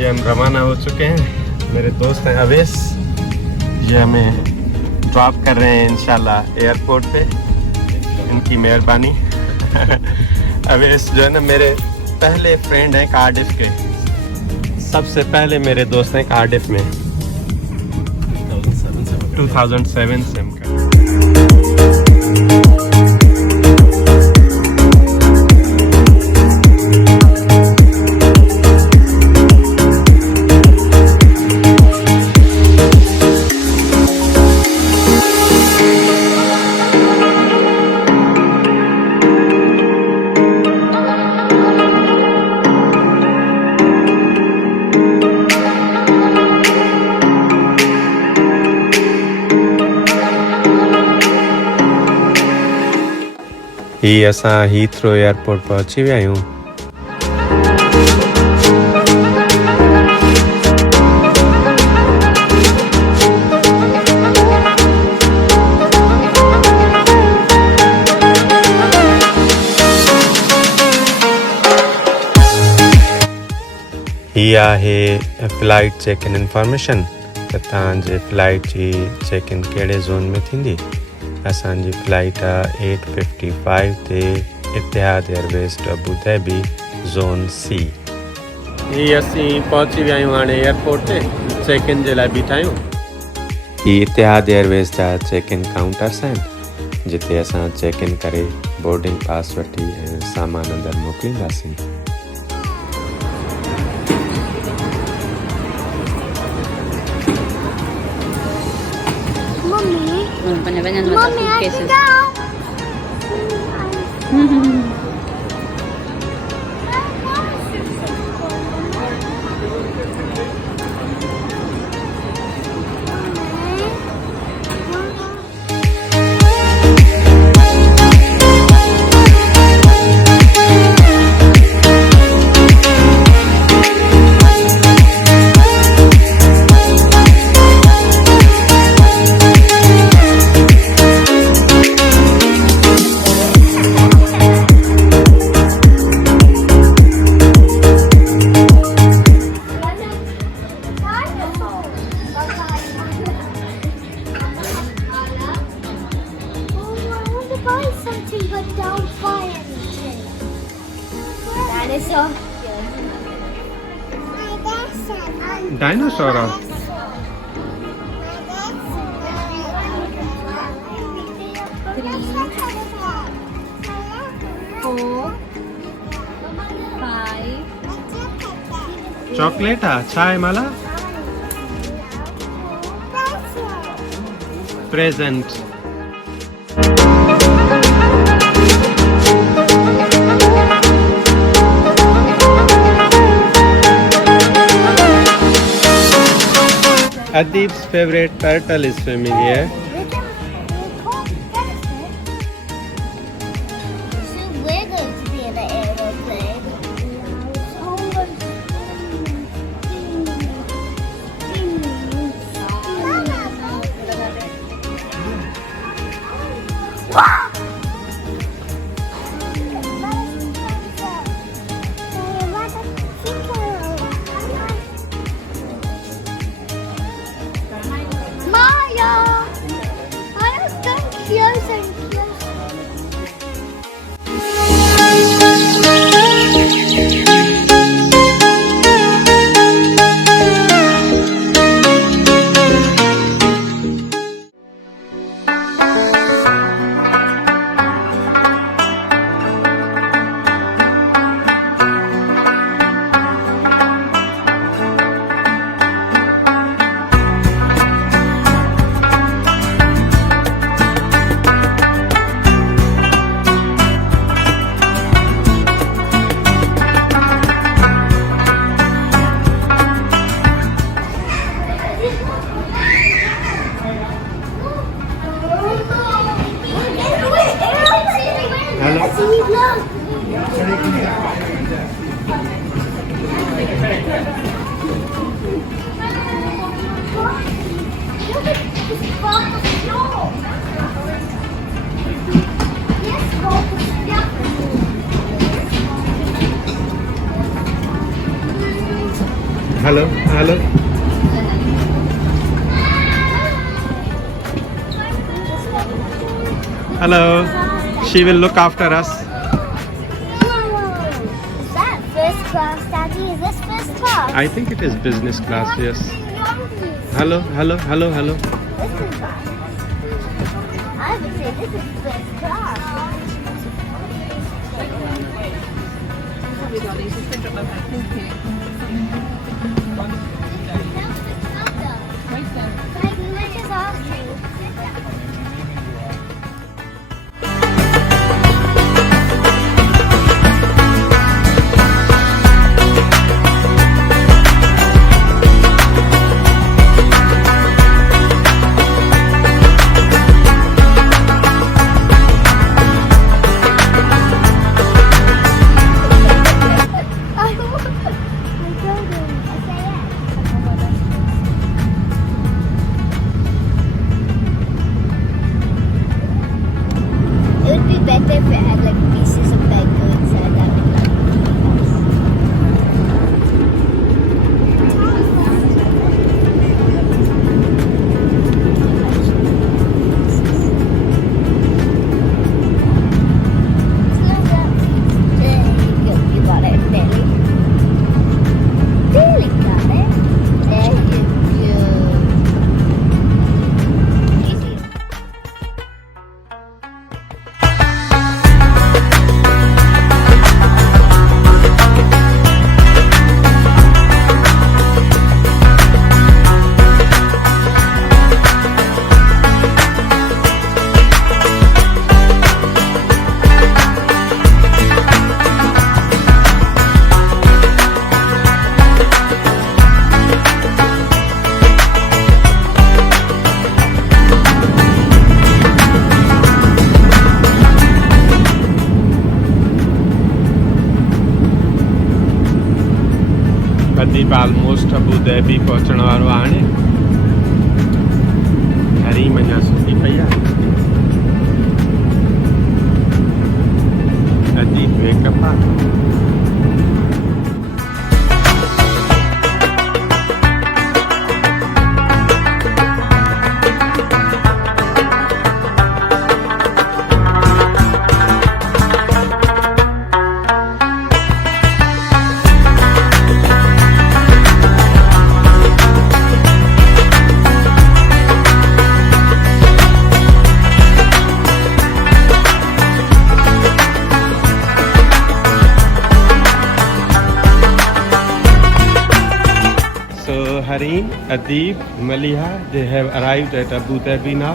ये हम रवाना हो चुके हैं। मेरे दोस्त हैं अवेश, ये हमें ड्रॉप कर रहे हैं इंशाल्लाह एयरपोर्ट पे, इनकी मेहरबानी। अवेश जो है ना मेरे पहले फ्रेंड हैं कार्डिफ के, सबसे पहले मेरे दोस्त हैं कार्डिफ में 2007 से हम ही असां हीथ्रो एयरपोर्ट पहुची विया आहियूं। ही आहे फ्लाइट चेक इन इंफॉर्मेशन त तव्हांजे फ्लाइट जी चेक इन कहिड़े ज़ोन में थींदी। असांजी फ्लाइट आहे 8:55 ते Etihad Airways to Abu Dhabi zone C. ही असीं पहुची विया आहियूं हाणे एयरपोर्ट ते, चेक इन जे लाइ बीठा आहियूं। ही इतिहाद एयरवेज जा चेक इन काउंटर्स आहिनि जिते असां चेक इन करे बोर्डिंग पास वठी ऐं सामान अंदरि मोकिलींदासीं। Mommy, I can go. Dinosaur. Chocolate छा आहे मला? Present. Adib's favorite turtle is swimming here. So we're going to be in an aeroplane. Hello, hello. Hello. She will look after us. Is that first class, Daddy? Is this first class? I think it is business class, yes. Hello, hello, hello, hello. This is class. I would say this is first class. It would be better if it had like pieces of Lego inside. That would like There you go. You got it, Billy. Billy got it. There you go. Easy. Cardiff almost Abu Dhabi पहुंचण वारो हाणे हरीम अञा सुठी पई आहे Cardiff wake up आहे Harim, Adib, Maliha, they have arrived at Abu Dhabi now.